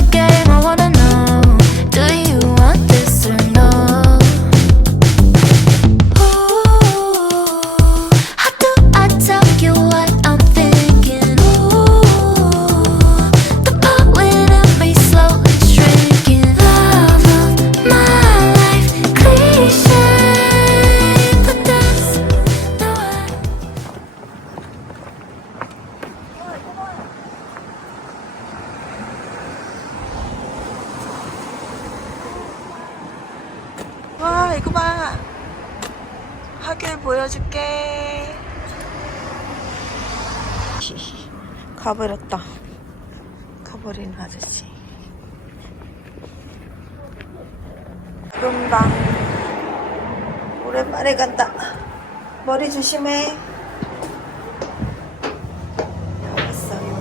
the game, I wanna know, do you want this or no? Ooh, how do I tell you what I'm thinking? Ooh, the part when I be slowly shrinking. Love of my life, cliche, but that's no way. 와, 이거 봐. 하길 보여줄게. 가버렸다. 가버린 아저씨. 구름방. 오랜만에 간다. 머리 조심해. 여기 있어요.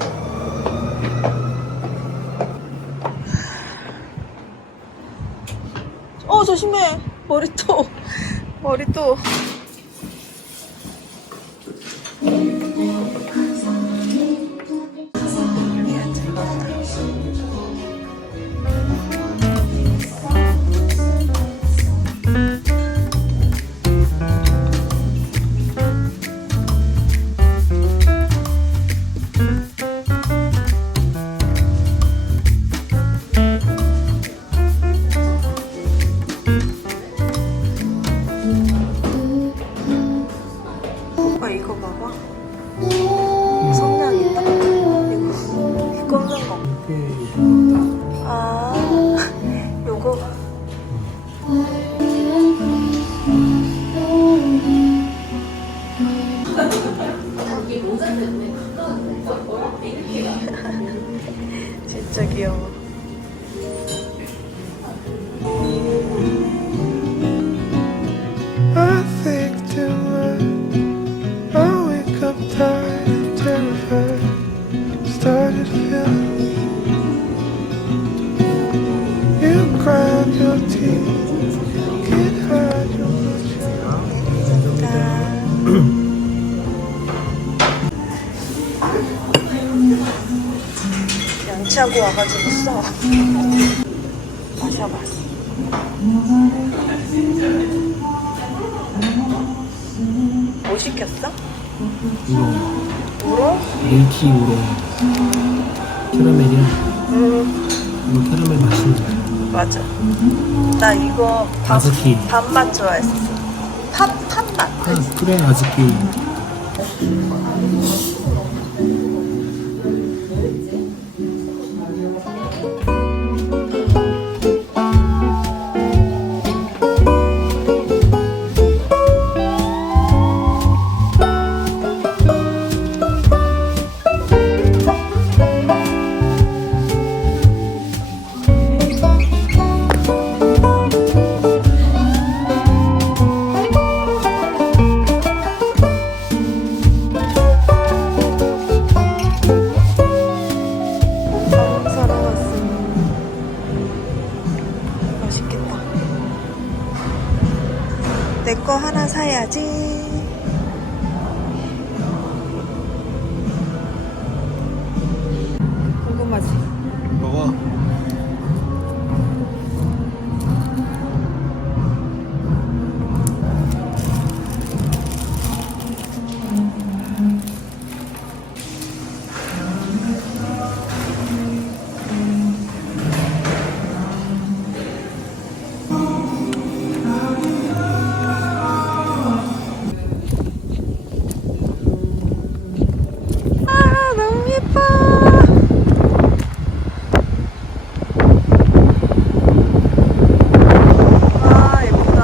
조심해. 머리 또. 머리 또. 오빠 이거 봐봐. 성냥 있다. 이거 꼽는 거. 아, 요거. 진짜 귀여워. I think too much. I wake up tired and terrified. Started feeling you grind your teeth. Can't hide your 양치하고 와가지고 써. 마셔봐. 뭐 시켰어? 우롱? 밀키 우롱 캐러멜이야. 이거 캐러멜 맛있는 거야. 맞아. 나 이거 아즈키. 밥맛 좋아했었어. 팥맛. 아, 그래 아즈키. 사러 왔으니 맛있겠다. 내 거 하나 사야지. 궁금하지? 먹어. 아, 너무 예뻐. 아, 예쁘다.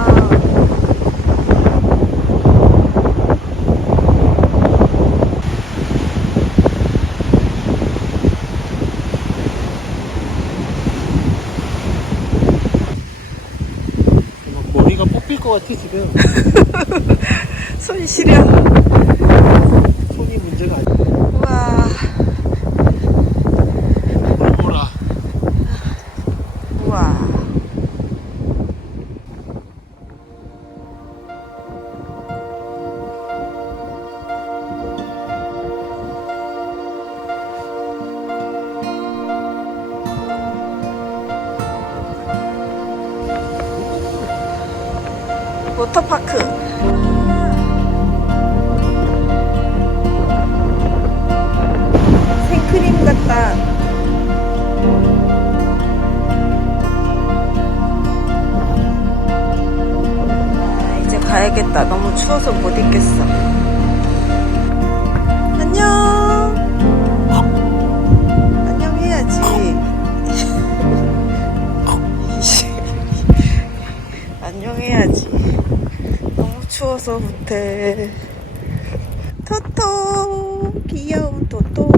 머리가 뽑힐 것 같아 지금. 손이 시려. 손이 문제가 아니야. 우와. 뭐라. 우와. 워터파크. 생크림 같다. 아, 이제 가야겠다. 너무 추워서 못 있겠어. 안녕. 안녕해야지. 안녕해야지. 너무 추워서 못해. 토토 귀여운 토토.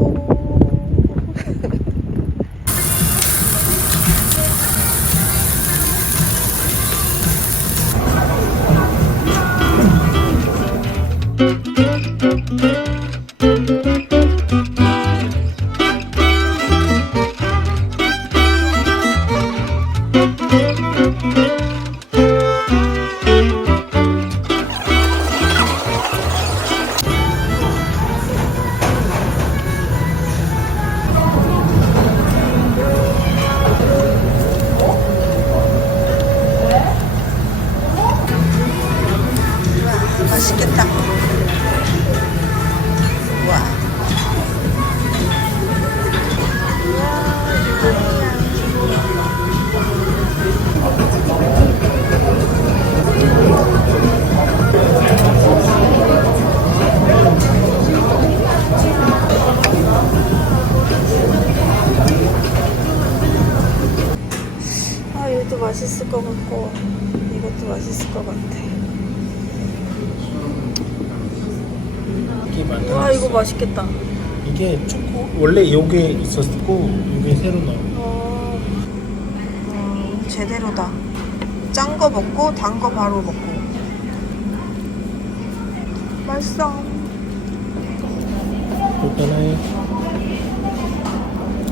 맛있겠다. 와. 아, 이것도 맛있을 것 같고, 이것도 맛있을 것 같아. 이게 많다. 와, 이거 맛있겠다. 이게 초코 원래 요게 있었고 이게 새로 나온. 제대로다. 짠 거 먹고 단 거 바로 먹고. 맛있어. 일단은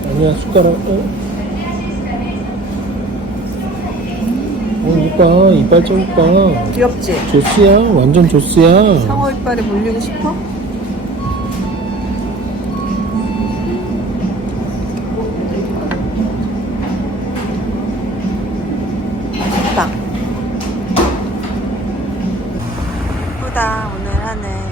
아니야 숟가락. 이뻐 이빨 좀 이뻐. 귀엽지? 조스야 완전 조스야. 상어 이빨에 물리고 싶어? 맛있다. 예쁘다 오늘 하늘.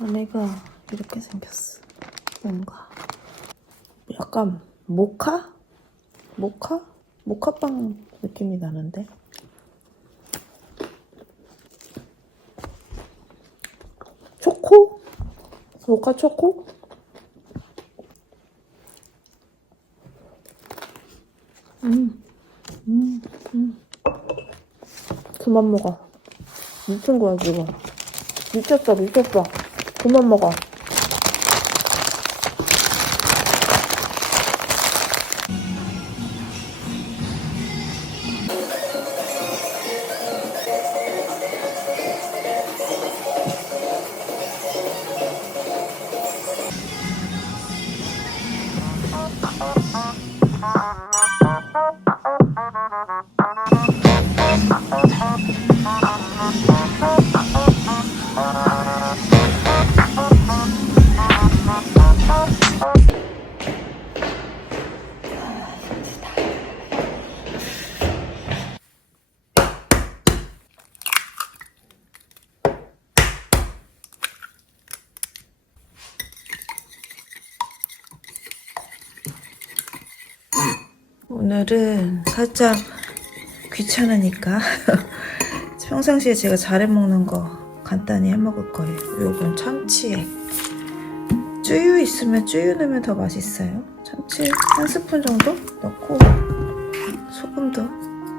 안에가 이렇게 생겼어. 뭔가 약간 모카? 모카빵 느낌이 나는데. 초코? 모카 초코? 그만 먹어. 미친 거야 지금. 미쳤어. 그만 먹어. 오늘은 살짝 귀찮으니까 평상시에 제가 잘해 먹는 거 간단히 해 먹을 거예요. 요건 참치액. 쯔유 있으면 쯔유 넣으면 더 맛있어요. 참치 한 스푼 정도 넣고 소금도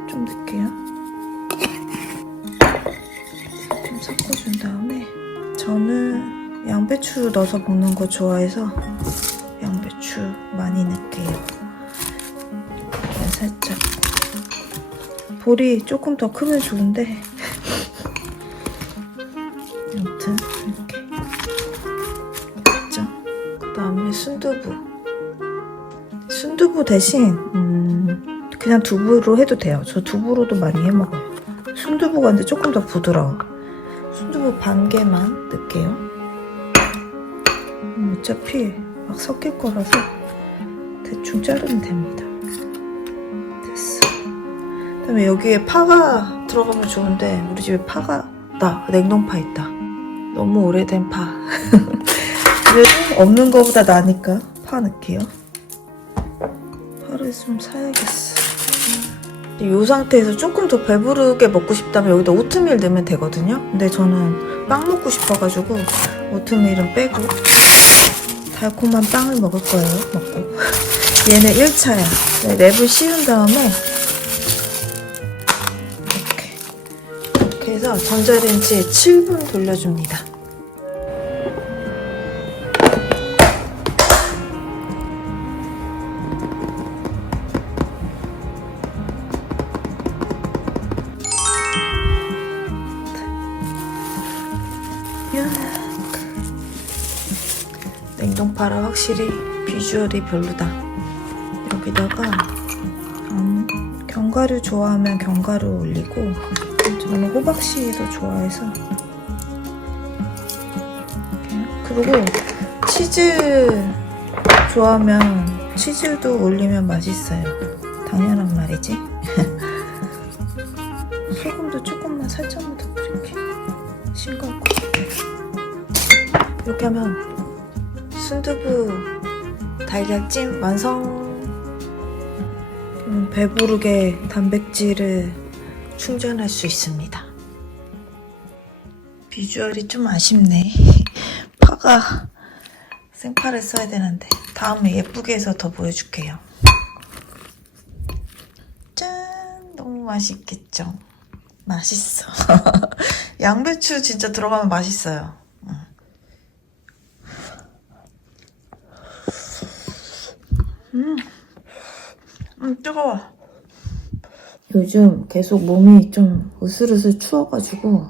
좀 넣을게요. 좀 섞어준 다음에 저는 양배추 넣어서 먹는 거 좋아해서 양배추 많이 넣을게요. 살짝 볼이 조금 더 크면 좋은데 아무튼 이렇게 됐죠? 그 다음에 순두부 대신 그냥 두부로 해도 돼요. 저 두부로도 많이 해 먹어요. 순두부가 근데 조금 더 부드러워. 순두부 반 개만 넣을게요. 어차피 막 섞일 거라서 대충 자르면 됩니다. 됐어. 그다음에 여기에 파가 들어가면 좋은데 우리 집에 파가 없다. 냉동파 있다. 너무 오래된 파. 그래도 없는 거보다 나니까 파 넣을게요. 파를 좀 사야겠어. 이 상태에서 조금 더 배부르게 먹고 싶다면 여기다 오트밀 넣으면 되거든요. 근데 저는 빵 먹고 싶어가지고 오트밀은 빼고 달콤한 빵을 먹을 거예요. 먹고 얘는 1차야. 랩을 씌운 다음에 이렇게 해서 전자레인지에 7분 돌려줍니다. 냉동파라 확실히 비주얼이 별로다. 여기다가 견과류 좋아하면 견과류 올리고 저는 호박씨도 좋아해서 이렇게. 그리고 치즈 좋아하면 치즈도 올리면 맛있어요. 당연한 말이지. 소금도 조금만 살짝만 더 뿌릴게. 싱겁고. 이렇게 하면 순두부 달걀찜 완성. 배부르게 단백질을 충전할 수 있습니다. 비주얼이 좀 아쉽네. 파가 생파를 써야 되는데 다음에 예쁘게 해서 더 보여줄게요. 짠! 너무 맛있겠죠? 맛있어. 양배추 진짜 들어가면 맛있어요. 뜨거워. 요즘 계속 몸이 좀 으슬으슬 추워가지고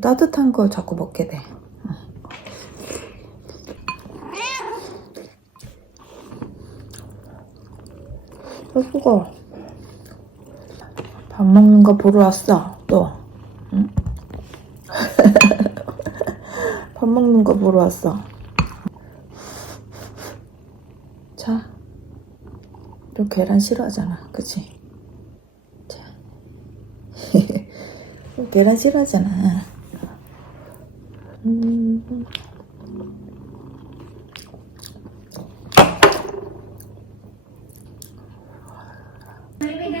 따뜻한 걸 자꾸 먹게 돼. 뜨거워. 밥 먹는 거 보러 왔어. 또. 응? 밥 먹는 거 보러 왔어. 자. 너 계란 싫어하잖아, 그치? 자. 너 계란 싫어하잖아.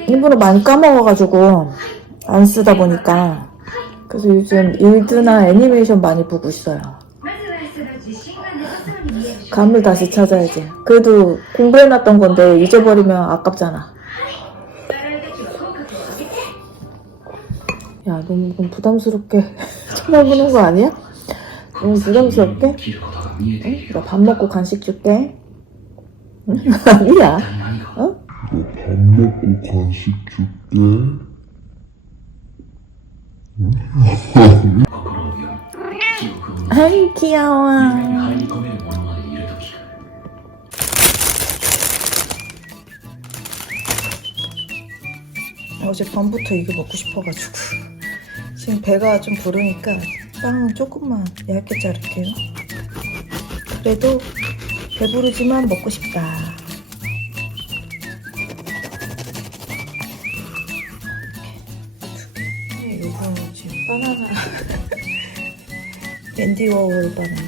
일부러 많이 까먹어가지고 안 쓰다 보니까 그래서 요즘 일드나 애니메이션 많이 보고 있어요. 감을 다시 찾아야지. 그래도 공부해놨던 건데 잊어버리면 아깝잖아. 야, 너무 부담스럽게 쳐다보는 거 아니야? 너무 부담스럽게? 응? 나 밥 먹고 간식 줄게. 응? 아니야. 어? 밥 먹고 간식 줄게. 아이 귀여워. 어제 밤부터 이거 먹고 싶어가지고 지금 배가 좀 부르니까 빵은 조금만 얇게 자를게요. 그래도 배부르지만 먹고 싶다. 요즘 지금 바나나 앤디 워홀 바나나.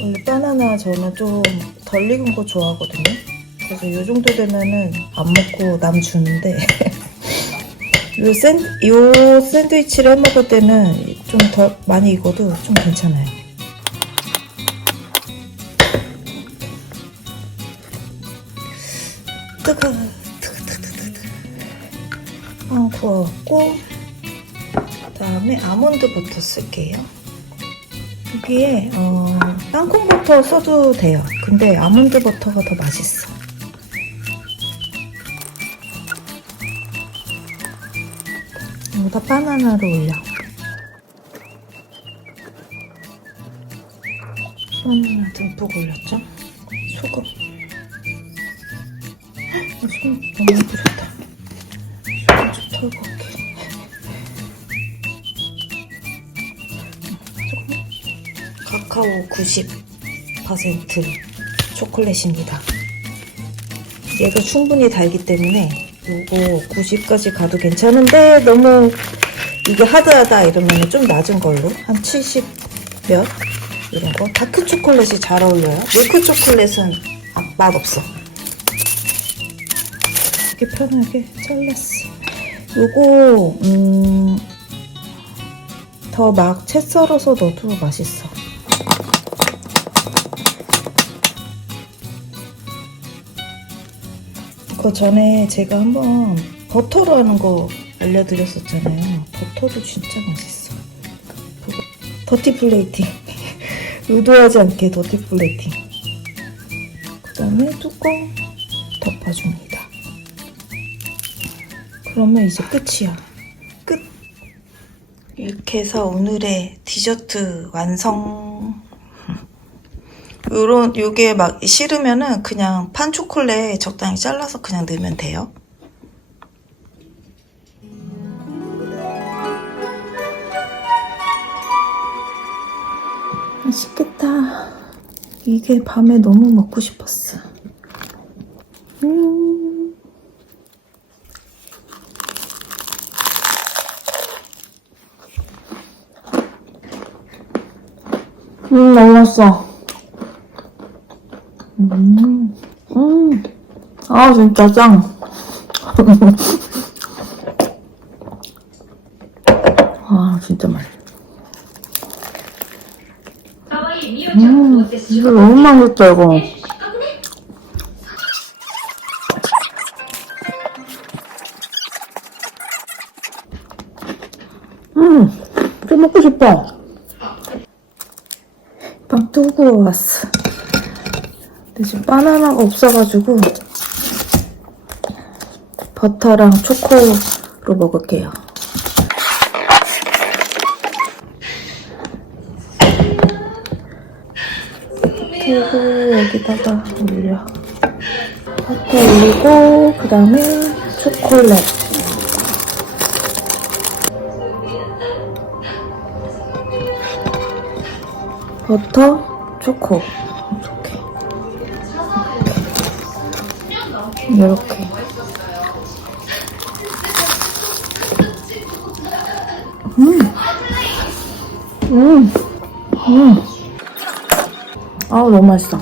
원래 바나나 저는 좀 덜 익은 거 좋아하거든요. 그래서 이 정도 되면은 안 먹고 남 주는데 요 샌드위치를 해 먹을 때는 좀 더 많이 익어도 좀 괜찮아요. 구웠고 그다음에 아몬드 버터 쓸게요. 여기에 땅콩 버터 써도 돼요. 근데 아몬드 버터가 더 맛있어. 여기다 바나나를 올려. 바나나 듬뿍 올렸죠? 소금. 소금 너무 예쁘다. 소금 좀 털고 올게. 카카오 90% 초콜릿입니다. 얘가 충분히 달기 때문에 요거 90까지 가도 괜찮은데 너무 이게 하드하다 이러면 좀 낮은 걸로 한 70 몇? 이런 거. 다크 초콜릿이 잘 어울려요. 밀크 초콜릿은 맛없어. 이렇게 편하게 잘랐어. 요거 더 막 채 썰어서 넣어도 맛있어. 그 전에 제가 한번 버터로 하는 거 알려드렸었잖아요. 버터도 진짜 맛있어. 그거 더티 플레이팅. 의도하지 않게 더티 플레이팅. 그 다음에 뚜껑 덮어줍니다. 그러면 이제 끝이야. 끝! 이렇게 해서 오늘의 디저트 완성. 요게 막 싫으면은 그냥 판 초콜릿 적당히 잘라서 그냥 넣으면 돼요. 맛있겠다. 이게 밤에 너무 먹고 싶었어. 너무 맛있어. 아, 진짜 짱. 아, 진짜 맛있어. 이거 너무 맛있다, 이거. 또 먹고 싶어. 빵 또 구워 왔어. 근데 지금 바나나가 없어가지고 버터랑 초코로 먹을게요. 그리고 여기다가 올려. 버터 올리고 그 다음에 초콜릿. 버터, 초코. 이렇게. 아우, 너무 맛있어.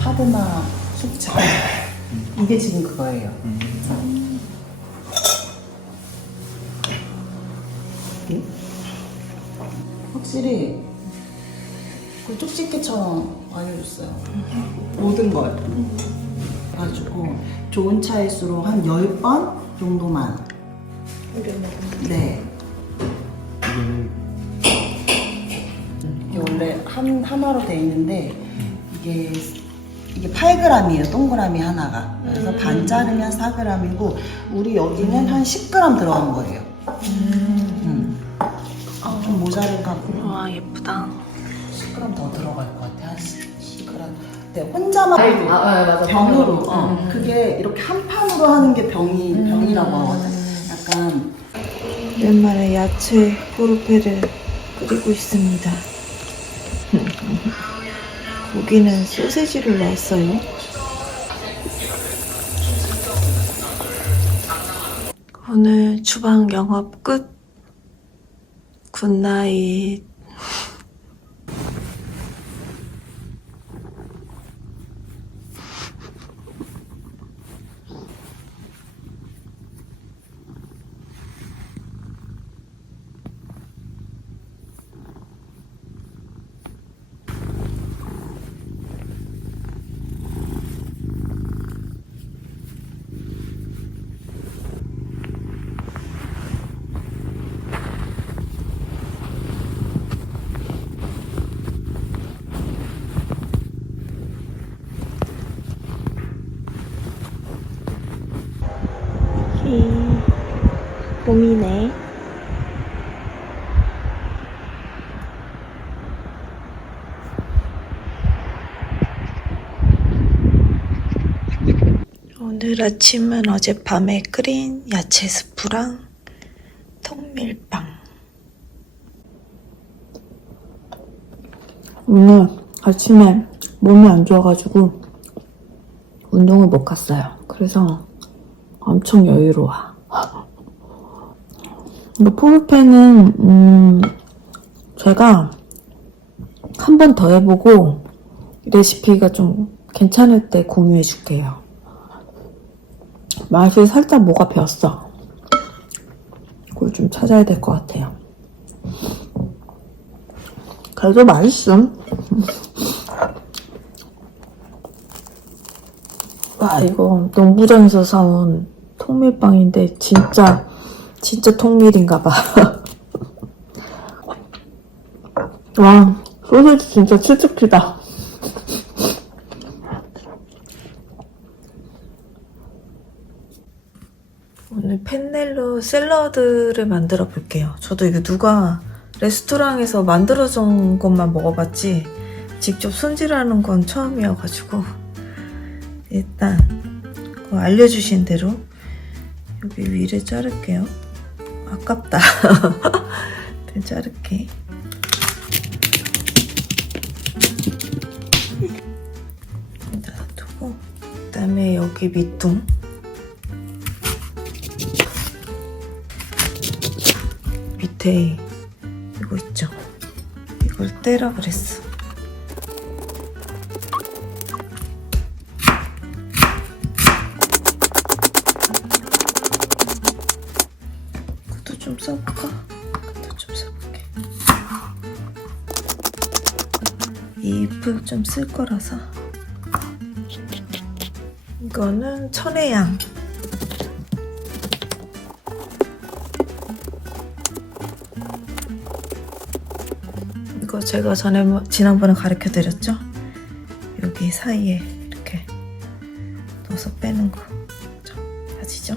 파드나 숙차. 이게 지금 그거예요. 확실히 그 쪽집게처럼 알려줬어요. 모든 걸. 그래가지고 좋은 차일수록 한 10번 정도만. 네. 이게 원래 하나로 돼 있는데 이게 8g이에요. 동그라미 하나가. 그래서 반 자르면 4g이고 우리 여기는 한 10g 들어간 거예요. 좀 모자랄까 보다. 와, 예쁘다. 10g 더 들어갈 것 같아. 한 10g. 네, 혼자만 맞아. 병으로. 그게 이렇게 한 판으로 하는 게 병이라고 하거든. 약간 오랜만에 야채 포르페를 끓이고 있습니다. 고기는 소세지를 넣었어요. 오늘 주방 영업 끝. 굿나잇. 봄이네. 오늘 아침은 어젯밤에 끓인 야채 스프랑 통밀빵. 오늘 아침에 몸이 안 좋아가지고 운동을 못 갔어요. 그래서 엄청 여유로워. 이거 포르페는 제가 한 번 더 해보고 레시피가 좀 괜찮을 때 공유해 줄게요. 맛이 살짝 뭐가 배었어. 그걸 좀 찾아야 될 것 같아요. 그래도 맛있음. 와, 이거 농부점에서 사온 통밀빵인데 진짜 통밀인가봐. 와, 소세지 진짜 치즈키다. 오늘 펜넬로 샐러드를 만들어 볼게요. 저도 이거 누가 레스토랑에서 만들어준 것만 먹어봤지 직접 손질하는 건 처음이어가지고 일단 그거 알려주신 대로 여기 위를 자를게요. 아깝다. 자를게. 여기다 두고 그다음에 여기 밑둥 밑에 이거 있죠? 이걸 떼라 그랬어. 이것도 좀 써볼까? 이것도 좀 써볼게. 이 잎을 좀 쓸 거라서. 이거는 천혜향. 이거 제가 지난번에 가르쳐 드렸죠? 여기 사이에 이렇게 넣어서 빼는 거. 아시죠?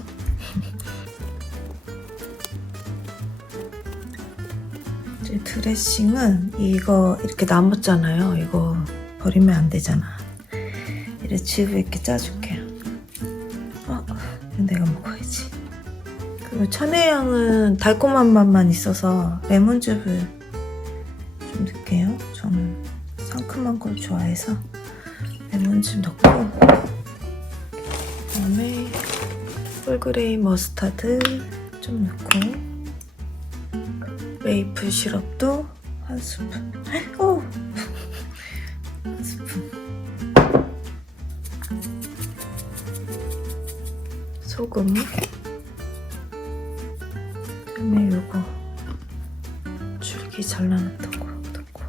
이제 드레싱은 이거 이렇게 남았잖아요. 이거 버리면 안 되잖아. 이래 즙을 이렇게 짜줄게요. 내가 먹어야지. 그리고 천혜향은 달콤한 맛만 있어서 레몬즙을 좀 넣을게요. 저는 상큼한 걸 좋아해서 레몬즙 넣고 그다음에 홀그레이 머스타드 좀 넣고 메이플 시럽도 한 스푼. 한 스푼. 소금. 그다음에 요거 줄기 잘라놨던 거 넣고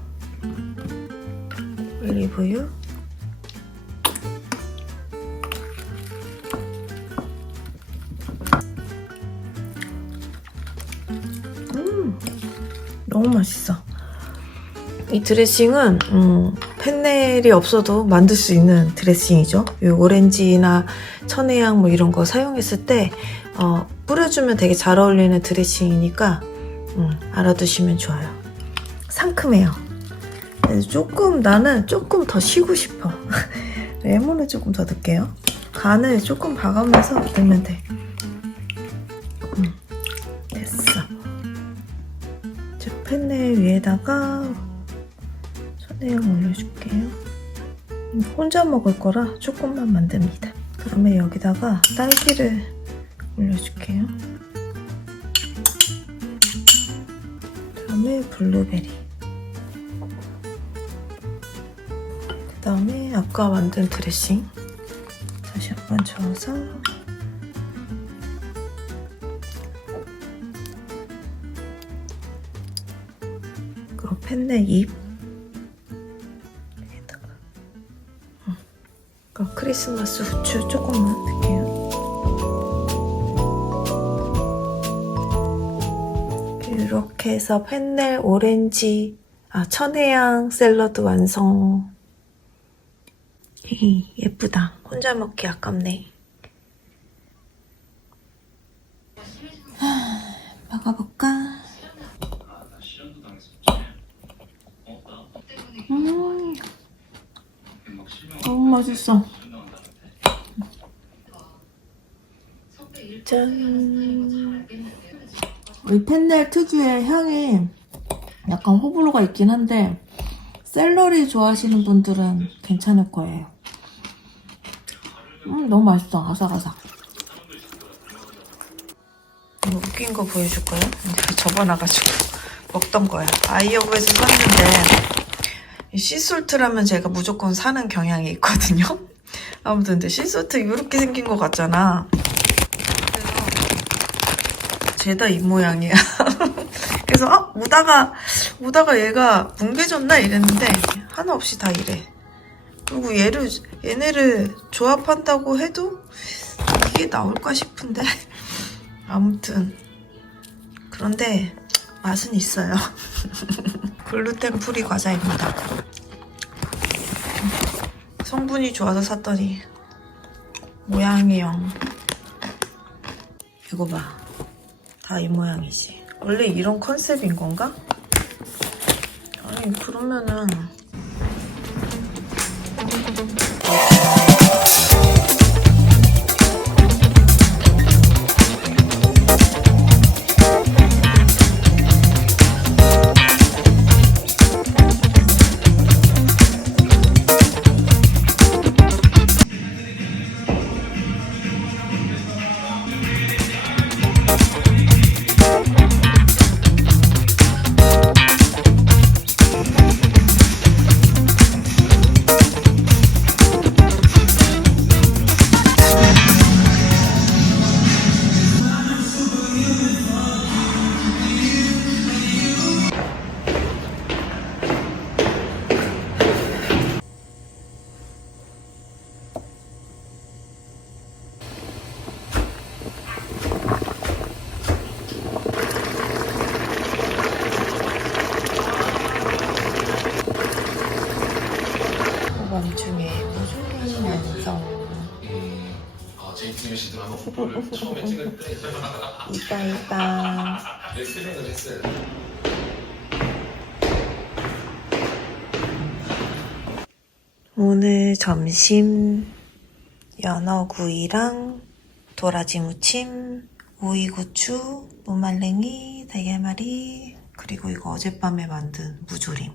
올리브유. 너무 맛있어. 이 드레싱은 펜넬이 없어도 만들 수 있는 드레싱이죠. 이 오렌지나 천혜향 뭐 이런 거 사용했을 때 뿌려주면 되게 잘 어울리는 드레싱이니까 알아두시면 좋아요. 상큼해요. 나는 조금 더 쉬고 싶어. 레몬을 조금 더 넣을게요. 간을 조금 봐가면서 넣으면 돼. 됐어. 이제 펜넬 위에다가 천혜향 올려줄게요. 혼자 먹을 거라 조금만 만듭니다. 그러면 여기다가 딸기를 올려줄게요. 그다음에 블루베리. 그다음에 아까 만든 드레싱 다시 한번 저어서 그리고 펜넬 잎 여기다가 그럼 크리스마스 후추 조금만 넣을게요. 이렇게 해서 펜넬 천혜향 샐러드 완성. 예쁘다. 혼자 먹기 아깝네. 먹어볼까? 너무 맛있어. 짠. 이 펜넬 특유의 향이 약간 호불호가 있긴 한데 샐러리 좋아하시는 분들은 괜찮을 거예요. 너무 맛있어. 아삭아삭. 이거 웃긴 거 보여줄 거예요? 이제 접어놔가지고 먹던 거야. 아이어브에서 샀는데 이 씨솔트라면 제가 무조건 사는 경향이 있거든요. 아무튼 근데 씨솔트 이렇게 생긴 거 같잖아. 그래서 죄다 이 모양이야. 그래서 오다가 얘가 뭉개졌나 이랬는데 하나 없이 다 이래. 그리고 얘네를 조합한다고 해도 이게 나올까 싶은데 아무튼 그런데 맛은 있어요. 글루텐 프리 과자입니다. 성분이 좋아서 샀더니 모양이형. 이거 봐. 다 이 모양이지. 원래 이런 컨셉인 건가? 아니 그러면은 이번 중에 무슨 완성. 제이팀 씨도 한번 포토를 처음에 찍을 때 이따. 엑스레이를 했어요. 오늘 점심 연어구이랑 도라지 무침, 오이고추, 무말랭이, 달걀말이, 그리고 이거 어젯밤에 만든 무조림.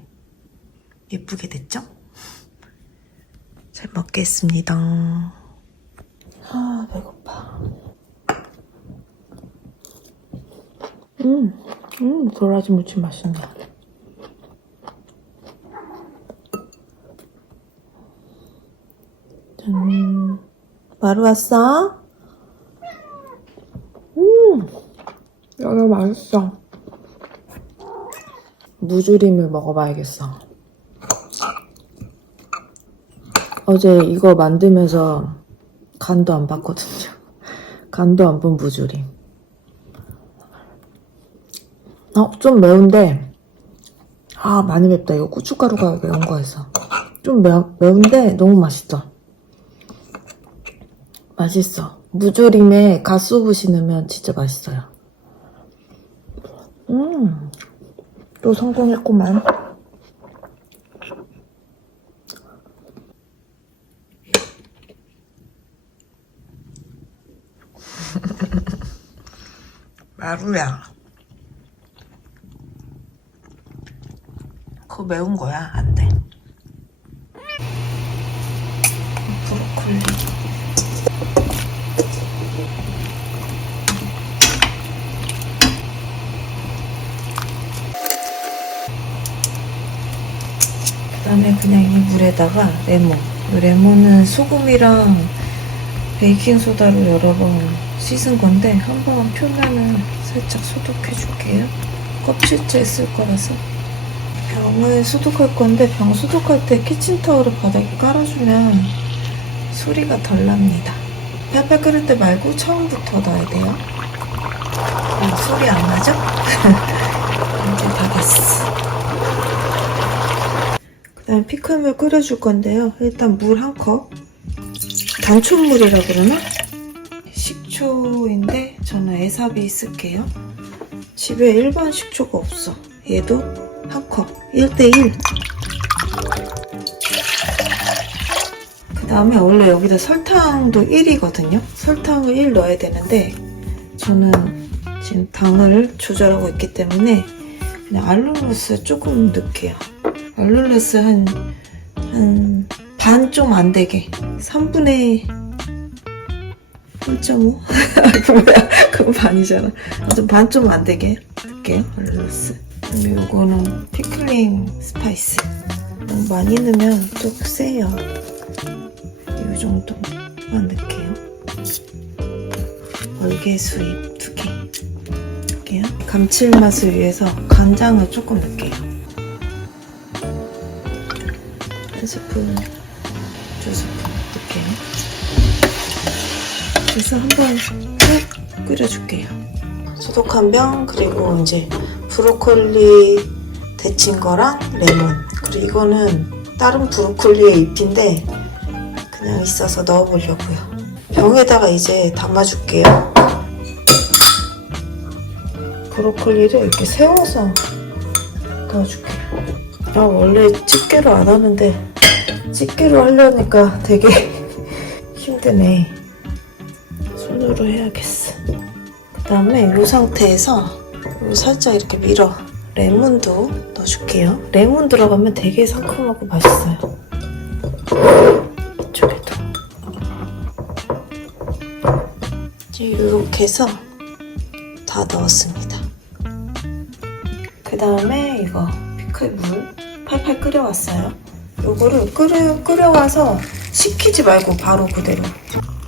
예쁘게 됐죠? 잘 먹겠습니다. 아, 배고파. 도라지 무침 맛있네. 짠. 마루 왔어? 연어 맛있어. 무조림을 먹어봐야겠어. 어제 이거 만들면서 간도 안 봤거든요. 간도 안 본 무조림. 좀 매운데, 많이 맵다. 이거 고춧가루가 매운 거여서. 좀 매운데 너무 맛있어. 맛있어. 무조림에 갓소부시 넣으면 진짜 맛있어요. 또 성공했구만. 마루야. 그거 매운 거야. 안 돼. 브로콜리. 그다음에 그냥 이 물에다가 레몬. 이 레몬은 소금이랑 베이킹소다로 여러 번 씻은 건데 한번 표면을 살짝 소독해줄게요. 껍질째 쓸 거라서. 병을 소독할 건데 병 소독할 때 키친타올을 바닥에 깔아주면 소리가 덜 납니다. 팔팔 끓을 때 말고 처음부터 넣어야 돼요. 소리 안 나죠? 이제 다 됐어. 그 다음에 피클물 끓여줄 건데요. 일단 물 1컵. 단촛물이라 그러나? 식초인데 저는 에사비 쓸게요. 집에 일반 식초가 없어. 얘도 한 컵 1:1. 그 다음에 원래 여기다 설탕도 1이거든요. 설탕을 1 넣어야 되는데 저는 지금 당을 조절하고 있기 때문에 그냥 알룰로스 조금 넣을게요. 알룰로스 한 반 좀 안 되게 3분의 1.5? 뭐야, 그건 반이잖아. 아무튼 반 좀 안 되게 넣을게요. 알룰로스. 그다음에 요거는 피클링 스파이스. 너무 많이 넣으면 또 세요. 이 정도만 넣을게요. 월계수잎 2개 넣을게요. 감칠맛을 위해서 간장을 조금 넣을게요. 한 스푼, 2스푼 넣을게요. 그래서 한번 쭉 끓여줄게요. 소독한 병, 그리고 이제 브로콜리 데친 거랑 레몬. 그리고 이거는 다른 브로콜리의 잎인데 그냥 있어서 넣어보려고요. 병에다가 이제 담아줄게요. 브로콜리를 이렇게 세워서 넣어줄게요. 아, 원래 집게로 안 하는데 집게로 하려니까 되게 힘드네. 손으로 해야겠어. 그 다음에 이 상태에서 살짝 이렇게 밀어. 레몬도 넣어줄게요. 레몬 들어가면 되게 상큼하고 맛있어요. 이쪽에도. 이제 이렇게 해서 다 넣었습니다. 그 다음에 이거 피클물 팔팔 끓여왔어요. 요거를 끓여와서 식히지 말고 바로 그대로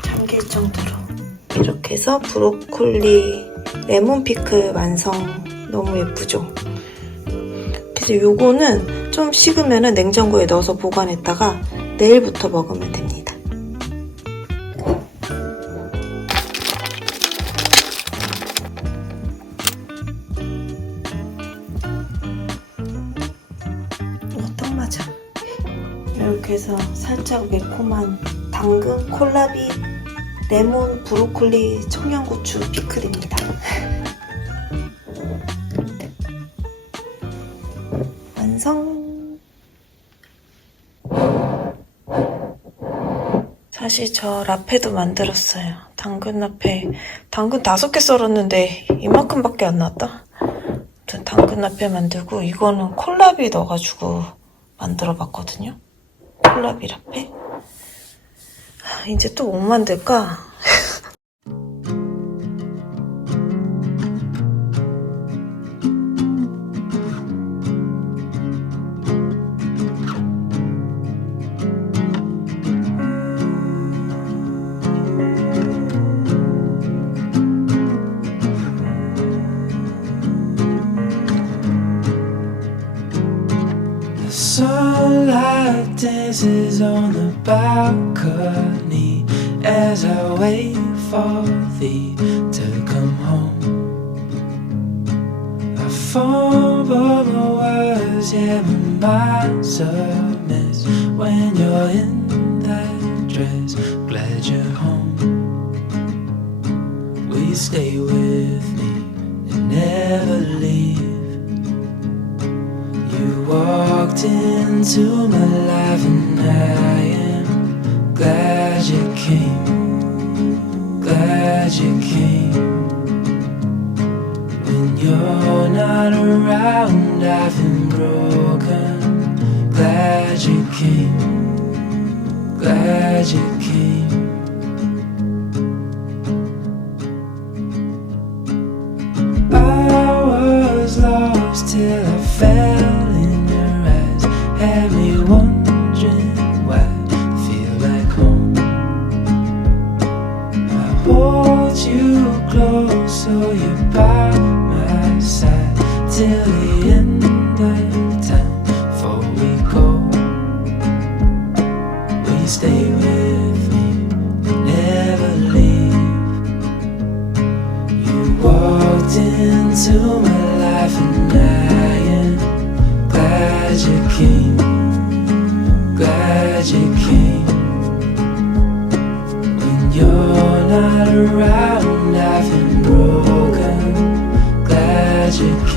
잠길 정도로 이렇게 해서 브로콜리 레몬 피클 완성. 너무 예쁘죠? 그래서 요거는 좀 식으면 냉장고에 넣어서 보관했다가 내일부터 먹으면 됩니다. 딱 맞아. 이렇게 해서 살짝 매콤한 당근, 콜라비, 레몬, 브로콜리, 청양고추 피클입니다. 완성! 사실 저 라페도 만들었어요. 당근 라페. 당근 5개 썰었는데 이만큼밖에 안 나왔다? 아무튼 당근 라페 만들고, 이거는 콜라비 넣어가지고 만들어봤거든요. 콜라비 라페. 이제 또 뭐 만들까? Sunlight dances on the balcony as I wait for thee to come home. I fumble my words, yeah, my mind's a mess when you're in that dress. Glad you're home. Will you stay with me and never leave? You walked into my life and I am glad you came, glad you came. When you're not around I've been broken, glad you came, glad you came. I was lost till I fell in your eyes, had me wondering why I feel like home. I hold you close so you're by my side till the end of time. Before we go, will you stay with me, never leave? You walked into my life and I am glad you came, glad you came. When you're not around I've been broken, glad tragic.